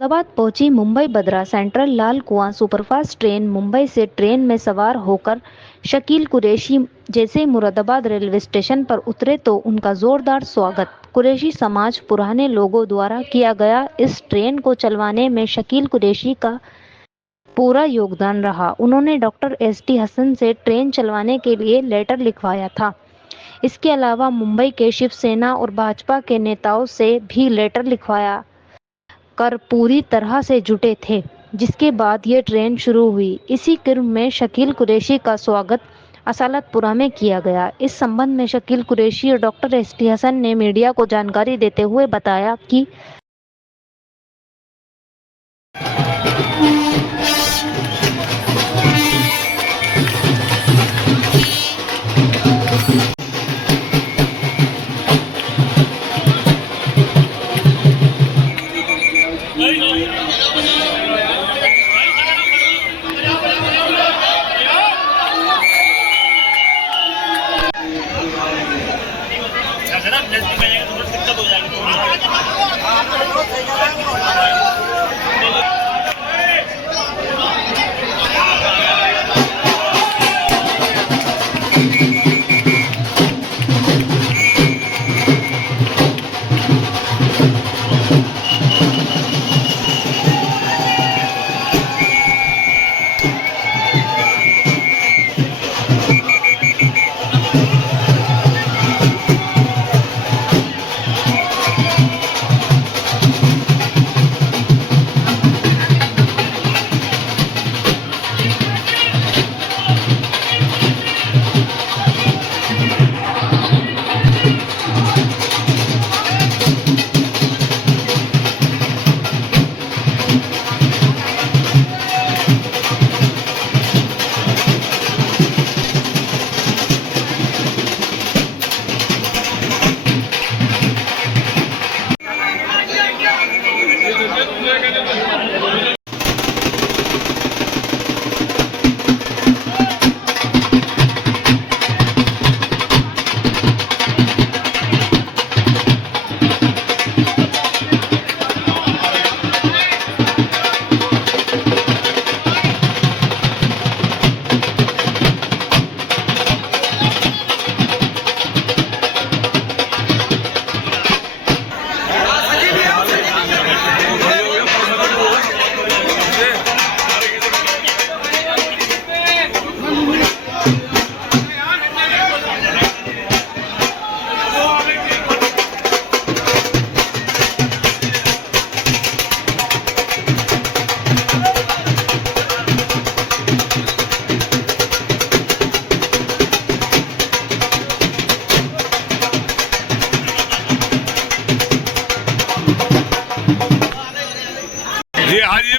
मुरादाबाद पहुंची मुंबई बदरा सेंट्रल लाल कुआं सुपरफास्ट ट्रेन। मुंबई से ट्रेन में सवार होकर शकील कुरैशी जैसे मुरादाबाद रेलवे स्टेशन पर उतरे तो उनका जोरदार स्वागत कुरैशी समाज पुराने लोगों द्वारा किया गया। इस ट्रेन को चलवाने में शकील कुरैशी का पूरा योगदान रहा। उन्होंने डॉक्टर एसटी हसन से ट्रेन चलवाने के लिए लेटर लिखवाया था। इसके अलावा मुंबई के शिवसेना और भाजपा के नेताओं से भी लेटर लिखवाया कर पूरी तरह से जुटे थे, जिसके बाद ये ट्रेन शुरू हुई। इसी क्रम में शकील कुरैशी का स्वागत असालतपुरा में किया गया। इस संबंध में शकील कुरैशी और डॉक्टर एसटी हसन ने मीडिया को जानकारी देते हुए बताया कि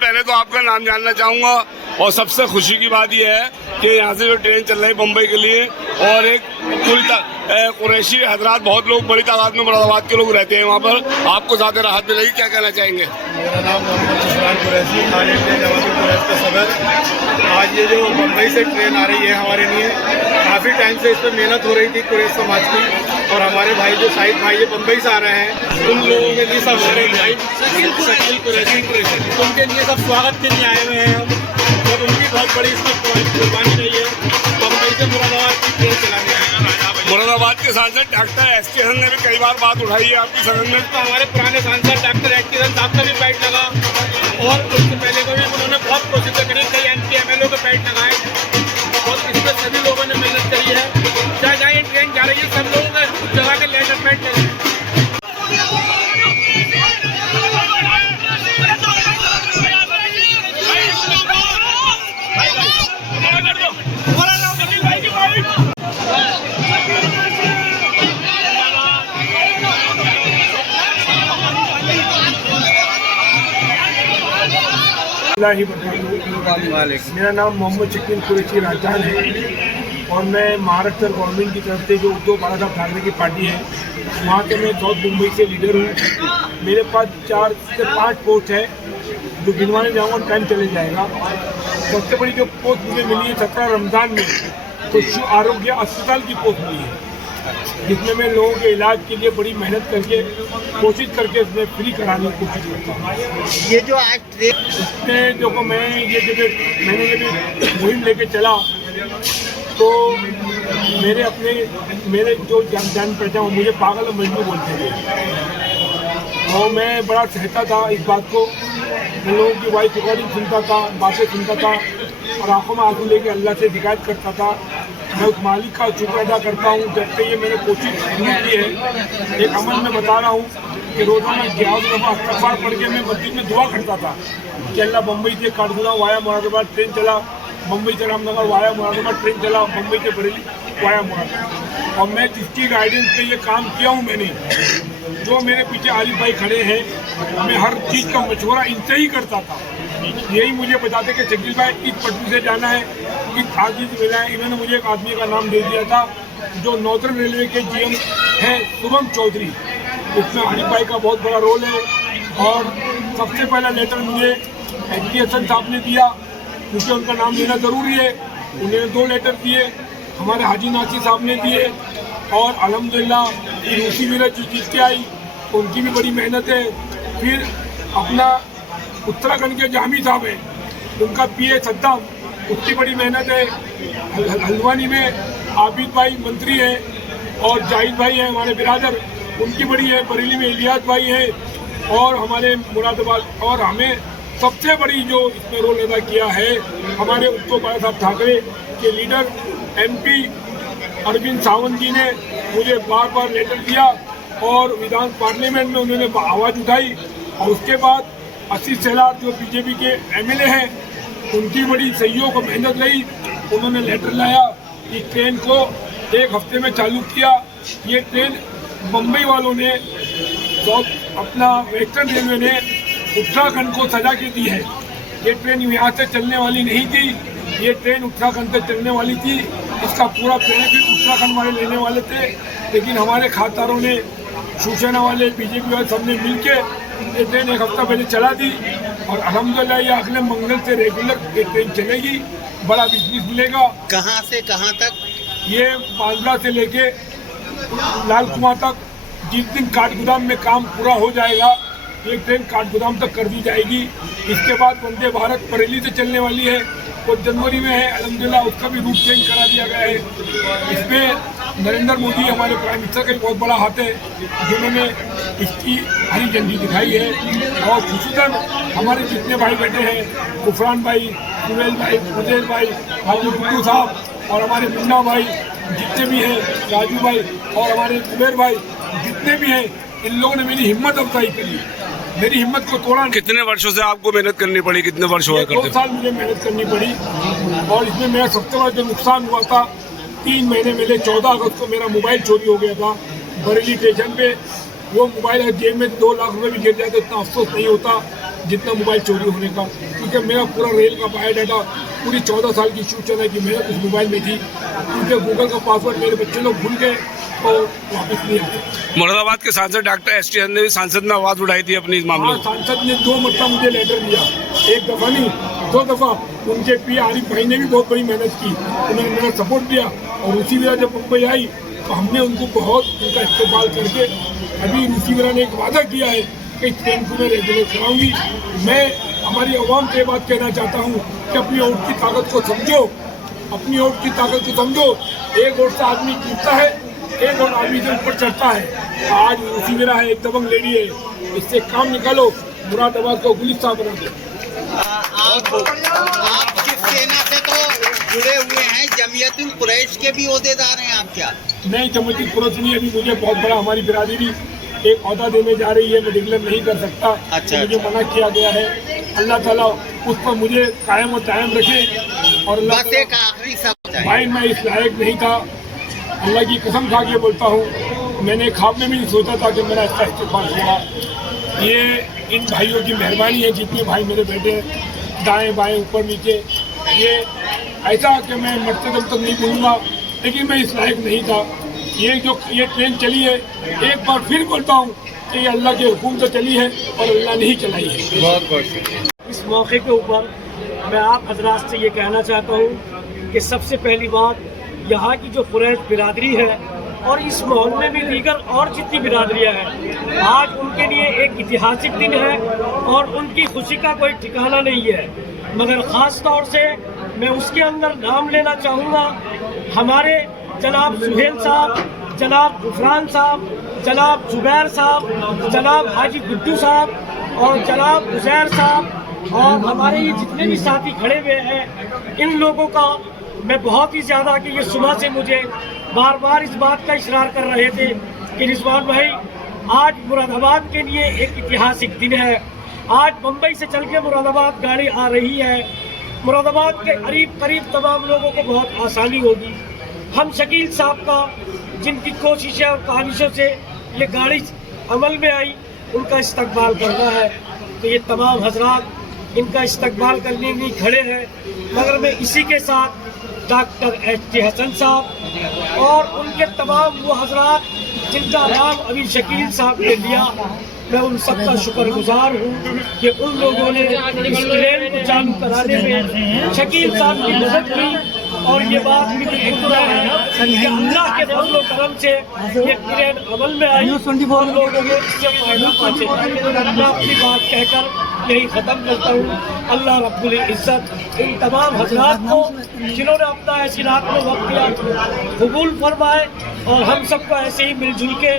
पहले तो आपका नाम जानना चाहूँगा और सबसे खुशी की बात यह है कि यहाँ से जो ट्रेन चल रही है मुंबई के लिए और एक कुरैशी हजरात बहुत लोग बड़ी तादाद में मुरादाबाद के लोग रहते हैं वहाँ पर, आपको ज़्यादा राहत मिलेगी, क्या कहना चाहेंगे? मेरा नाम मोहम्मद कुरैशी, का सदर। आज ये जो मुंबई से ट्रेन आ रही है हमारे लिए, काफ़ी टाइम से इस पर मेहनत हो रही थी कुरैश समाज की, और हमारे भाई जो साहिद भाई ये मुंबई से आ रहे हैं, उन लोगों के लिए सब हमारे भाई शकील कुरैशी उनके लिए सब स्वागत के लिए आए हुए हैं हम, और उनकी बहुत बड़ी इसमें कुर्बानी रही है मुंबई से मुरादाबाद की ट्रेन चलाने आए। मुरादाबाद के सांसद डॉक्टर एसटी हसन ने भी कई बार बात उठाई है आपकी सदन में, तो हमारे पुराने सांसद डॉक्टर एसटी हसन साहब का भी पैड लगा, और उससे पहले को भी उन्होंने बहुत कोशिश करी, कई एमपी-एमएलए को पैड लगाए, और इस पर सभी लोगों ने मेहनत करी है। जहाँ जहाँ ये ट्रेन जा रही है सब लोगों का जगह के लेटर पैड लगे। मेरा नाम मोहम्मद शकील कुरैशी राजस्थान है और मैं महाराष्ट्र गवर्नमेंट की तरफ से जो उद्धव बाला ठाकरे की पार्टी है वहाँ के मैं साउथ मुंबई से लीडर हूँ। मेरे पास 4 से 5 पोस्ट है जो गिनवाने जाऊँगा टाइम चले जाएगा। सबसे बड़ी जो पोस्ट मुझे मिली है 17 रमज़ान में, तो आरोग्य अस्पताल की पोस्ट मिली है। जिसमें मैं लोगों के इलाज के लिए बड़ी मेहनत करके कोशिश करके इसमें फ्री कराने की कोशिश करता हूँ। ये जो आज ट्रेन इसमें देखो मैंने जब मुहिम लेके चला तो मेरे जो जान पहचान मुझे पागल और मजनू बोलते थे और मैं बड़ा सहता था इस बात को। मैं लोगों की वॉइस रिकॉर्डिंग सुनता था, बातें सुनता था और आंखों में आंसू लेके अल्लाह से शिकायत करता था। मैं उस मालिक का शुक्र अदा करता हूँ जब से ये मैंने कोशिश शुरू की है। एक अमल में बता रहा हूँ कि रोज़ाना 11 दफ़ा इस्तिग़फ़ार पढ़ के मैं मस्जिद में दुआ करता था कि अल्लाह बम्बई से काठगोदाम वाया मुरादाबाद ट्रेन चला, बम्बई से रामनगर वाया मुरादाबाद ट्रेन चला, बम्बई से बरेली वाया मुरादाबाद। और मैं जिसकी गाइडेंस पे ये काम किया हूँ मैंने, जो मेरे पीछे आलिफ भाई खड़े हैं, मैं हर चीज़ का मशवरा इनसे ही करता था। यही मुझे बताते कि शकील भाई इस पटरी से जाना है, इस आदमी से मिला है। इन्होंने मुझे एक आदमी का नाम दे दिया था जो नॉर्दर्न रेलवे के जीएम हैं, शुभम चौधरी। इसमें आलिफ भाई का बहुत बड़ा रोल है। और सबसे पहला लेटर मुझे एजुकेशन साहब ने दिया क्योंकि उनका नाम लेना ज़रूरी है। उन्होंने 2 लेटर दिए, हमारे हाजी नासिर साहब ने दिए और अल्हम्दुलिल्लाह रूसी मेरा चीज़ जीत के आई, उनकी भी बड़ी मेहनत है। फिर अपना उत्तराखंड के जामी साहब हैं, उनका पीए सद्दाम, उसकी बड़ी मेहनत है। हल्द्वानी में आबिद भाई मंत्री हैं और जाहिद भाई हैं हमारे बिरादर, उनकी बड़ी है। बरेली में इलियास भाई हैं और हमारे मुरादाबाद। और हमें सबसे बड़ी जो इसमें रोल अदा किया है हमारे उद्धव साहब ठाकरे के लीडर MP अरविंद सावंत जी ने मुझे बार बार लेटर दिया और विधान पार्लियामेंट में उन्होंने आवाज़ उठाई। और उसके बाद आशीष शेलार जो बीजेपी के MLA हैं, उनकी बड़ी सहयोग और मेहनत रही। उन्होंने लेटर लाया कि ट्रेन को 1 हफ्ते में चालू किया। ये ट्रेन बम्बई वालों ने अपना वेस्टर्न रेलवे ने उत्तराखंड को सजा के दी है। ये ट्रेन यहाँ से चलने वाली नहीं थी, ये ट्रेन उत्तराखंड से चलने वाली थी। इसका पूरा बेनिफिट उत्तराखंड वाले लेने वाले थे, लेकिन हमारे खासदारों ने, शिवसेना वाले, बीजेपी वाले सबने मिलके ये ट्रेन 1 हफ्ता पहले चला दी। और अल्हम्दुलिल्लाह ये अगले मंगल से रेगुलर ये ट्रेन चलेगी, बड़ा बिजनेस मिलेगा। कहाँ से कहाँ तक? ये बांद्रा से लेके लाल कुआं तक। जिस दिन काठगोदाम में काम पूरा हो जाएगा ये ट्रेन काठगोदाम तक कर दी जाएगी। इसके बाद वंदे भारत बरेली से चलने वाली है, वो जनवरी में है। अल्हम्दुलिल्लाह उसका भी रूट चेंज करा दिया गया है। इसमें नरेंद्र मोदी हमारे प्राइम मिनिस्टर का बहुत बड़ा हाथ है, जिन्होंने इसकी हरी झंडी दिखाई है। और खुसूसन हमारे जितने भाई बैठे हैं, गुफरान भाई, सुहेल भाई, फुजेल भाई, हाजी गुड्डू साहब और हमारे मुन्ना भाई जितने भी हैं, राजू भाई और हमारे कुबेर भाई जितने भी हैं, इन लोगों ने मेरी हिम्मत अफजाई करी, मेरी हिम्मत को तोड़ा। कितने वर्षों से आपको मेहनत करनी पड़ी? कितने वर्ष हुआ करते? 2 साल मुझे मेहनत करनी पड़ी। और इसमें मेरा सबसे बड़ा जो नुकसान हुआ था, 3 महीने पहले 14 अगस्त को मेरा मोबाइल चोरी हो गया था बरेली स्टेशन पे। वो मोबाइल जेब में 2 लाख रुपए भी गिर जाए तो इतना अफसोस नहीं होता जितना मोबाइल चोरी होने का, क्योंकि मेरा पूरा रेल का बायोडाटा, पूरी 14 साल की सूचना की मेहनत उस मोबाइल में थी। क्योंकि गूगल का पासवर्ड मेरे बच्चे लोग भूल गए तो वापस नहीं आते। मुरादाबाद के सांसद डॉक्टर ST ने भी संसद में आवाज़ उठाई थी अपनी इस मामले में। सांसद ने 2 मरतबा मुझे लेटर दिया, 1 दफ़ा नहीं 2 दफ़ा। उनके पी आरिफ भाई ने भी बहुत बड़ी मेहनत की, उन्होंने मेरा सपोर्ट दिया। और उसी तरह जब मुंबई आई तो हमने उनको बहुत उनका इस्तेमाल करके अभी उसी तरह ने एक वादा किया है कि ट्रेन को मैं रेगुलर कराऊंगी। मैं हमारी आवाम से बात कहना चाहता हूँ कि अपनी वोट की ताकत को समझो, अपनी वोट की ताकत को समझो। 1 वोट से आदमी टूटता है, 1 वोट आदमी से ऊपर चढ़ता है। आज उसी मेरा है, एक दबंग लेडी है, इससे काम निकालो, मुरादाबाद को गुलिस्तान बना दो। आप शिवसेना से तो जुड़े हुए हैं, जमीयतुल कुरैश के भी ओहदेदार हैं आप क्या? नहीं, जमीयतुल कुरैश नहीं। अभी मुझे बहुत बड़ा हमारी बिरादरी एक ओहदा देने जा रही है, मैं डिक्लेयर नहीं कर सकता। अच्छा, मुझे मना किया गया है। अल्लाह ताला उस पर मुझे कायम और कायम रखे। और बस एक आखिरी सवाल भाई, मैं इस लायक नहीं था, अल्लाह की कसम खा के बोलता हूँ, मैंने ख्वाब में भी नहीं सोचा था कि मेरा इसका इस्तीफा होगा। ये इन भाइयों की मेहरबानी है, जितने भाई मेरे बेटे दाएं बाएं ऊपर नीचे। ये ऐसा कि मैं मरते दम तक नहीं बोलूँगा, लेकिन मैं इस लायक नहीं था। ये ट्रेन चली है, एक बार फिर बोलता हूँ कि ये अल्लाह के हुक्म से चली है और अल्लाह ने ही चलाई है। बहुत बहुत शुक्रिया। इस मौके के ऊपर मैं आप हजरात से ये कहना चाहता हूँ कि सबसे पहली बात, यहाँ की जो कुरैश बिरादरी है और इस माहौल में भी दीगर और जितनी बिरादरियाँ हैं, आज उनके लिए एक ऐतिहासिक दिन है और उनकी खुशी का कोई ठिकाना नहीं है। मगर ख़ास तौर से मैं उसके अंदर नाम लेना चाहूँगा हमारे जनाब सुहेल साहब, जनाब गुफरान साहब, जनाब जुबैर साहब, जनाब हाजी गुड्डू साहब और जनाब उजैर साहब और हमारे ये जितने भी साथी खड़े हुए हैं, इन लोगों का मैं बहुत ही ज़्यादा कि ये सुबह से मुझे बार बार इस बात का इशरार कर रहे थे कि रिजवान भाई आज मुरादाबाद के लिए एक ऐतिहासिक दिन है। आज मुंबई से चल के मुरादाबाद गाड़ी आ रही है। मुरादाबाद के करीब करीब तमाम लोगों को बहुत आसानी होगी। हम शकील साहब का जिनकी कोशिशें और काविशों से ये गाड़ी अमल में आई, उनका इस्तकबाल करना है। तो ये तमाम हजरात इनका इस्तकबाल करने के लिए खड़े हैं। मगर मैं इसी के साथ डॉक्टर एच.के. हसन साहब और उनके तमाम वो हजरात जिनका नाम अभी शकील साहब ने लिया, मैं उन सबका शुक्रगुजार हूँ कि उन लोगों ने इस ट्रेन को चालू कराने में शकील साहब की मदद की। और ये बात भी शुक्र है कि अल्लाह के फजल व करम से ये ट्रेन अमल में आई और लोगों को इससे फायदा पहुँचे। मैं अपनी बात कहकर यही ख़त्म करता हूँ। अल्लाह रब्बुल इज़्ज़त इन तमाम हजरात को जिन्होंने अपना ऐसी रात में वक्त दिया कबूल फरमाए और हम सबको ऐसे ही मिलजुल के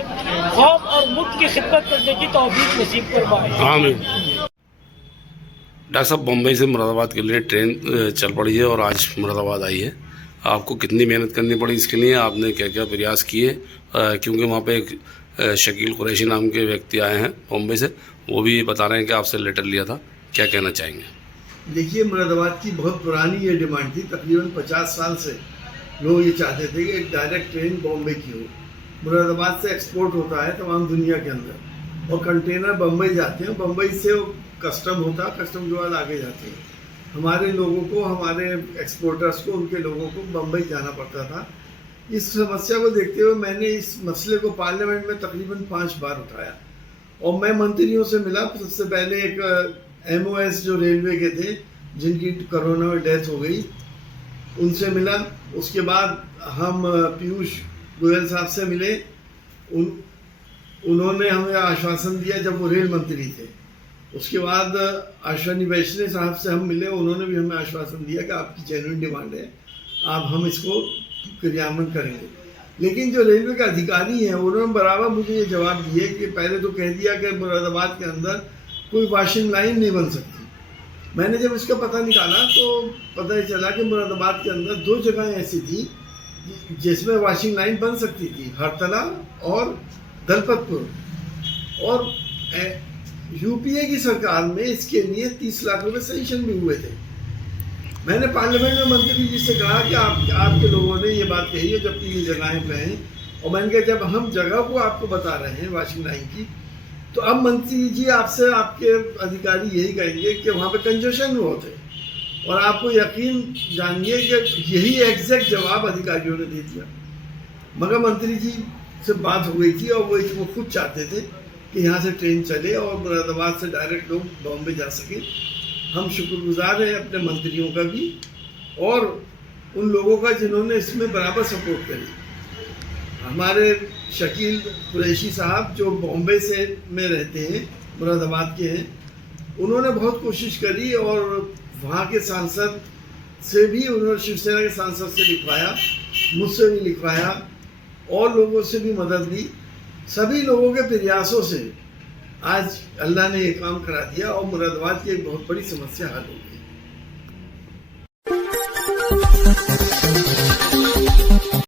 खौफ और मुल्क की खिदमत करने की तौफीक नसीब फरमाए। आमीन। डॉक्टर साहब, मुंबई से मुरादाबाद के लिए ट्रेन चल पड़ी है और आज मुरादाबाद आई है। आपको कितनी मेहनत करनी पड़ी इसके लिए? आपने क्या क्या प्रयास किए? क्योंकि वहाँ पे एक शकील कुरैशी नाम के व्यक्ति आए हैं मुंबई से, वो भी बता रहे हैं कि आपसे लेटर लिया था। क्या कहना चाहेंगे? देखिए, मुरादाबाद की बहुत पुरानी ये डिमांड थी। तकरीबन 50 साल से लोग ये चाहते थे कि एक डायरेक्ट ट्रेन बॉम्बे की हो। मुरादाबाद से एक्सपोर्ट होता है तमाम दुनिया के अंदर और कंटेनर बम्बई जाते हैं। बम्बई से वो कस्टम होता है, कस्टम के बाद आगे जाते हैं। हमारे लोगों को, हमारे एक्सपोर्टर्स को, उनके लोगों को बम्बई जाना पड़ता था। इस समस्या को देखते हुए मैंने इस मसले को पार्लियामेंट में तकरीबन 5 बार उठाया और मैं मंत्रियों से मिला। सबसे पहले एक MOS जो रेलवे के थे जिनकी कोरोना में डेथ हो गई, उनसे मिला। उसके बाद हम पीयूष गोयल साहब से मिले। उन्होंने हमें आश्वासन दिया जब वो रेल मंत्री थे। उसके बाद अश्विनी वैष्णव साहब से हम मिले। उन्होंने भी हमें आश्वासन दिया कि आपकी जेन्युइन डिमांड है, आप हम इसको क्रियान्वयन करेंगे। लेकिन जो रेलवे के अधिकारी हैं उन्होंने बराबर मुझे ये जवाब दिए कि पहले तो कह दिया कि मुरादाबाद के अंदर कोई वॉशिंग लाइन नहीं बन सकती। मैंने जब इसका पता निकाला तो पता ही चला कि मुरादाबाद के अंदर 2 जगह ऐसी थी जिसमें वॉशिंग लाइन बन सकती थी, हरतला और दलपतपुर। और UPA की सरकार में इसके लिए 30 लाख रुपए सैंक्शन भी हुए थे। मैंने पार्लियामेंट में मंत्री जी से कहा कि आपके लोगों ने ये बात कही है जबकि ये जगहें पे हैं, और मैंने कहा जब हम जगह को आपको बता रहे हैं वॉशिंग लाइन की, तो अब मंत्री जी आपसे आपके अधिकारी यही कहेंगे कि वहाँ पे कंजेशन बहुत है। और आपको यकीन जानिए कि यही एग्जैक्ट जवाब अधिकारियों ने दे दिया। मगर मंत्री जी से बात हो गई थी और वो खुद चाहते थे कि यहाँ से ट्रेन चले और मुरादाबाद से डायरेक्ट लोग बॉम्बे जा सकें। हम शुक्रगुजार हैं अपने मंत्रियों का भी और उन लोगों का जिन्होंने इसमें बराबर सपोर्ट करी। हमारे शकील कुरैशी साहब जो बॉम्बे से में रहते हैं, मुरादाबाद के हैं, उन्होंने बहुत कोशिश करी और वहाँ के सांसद से भी उन्होंने, शिवसेना के सांसद से लिखवाया, मुझसे भी लिखवाया और लोगों से भी मदद ली। सभी लोगों के प्रयासों से आज अल्लाह ने ये काम करा दिया और मुरादाबाद की एक बहुत बड़ी समस्या हल हो गई।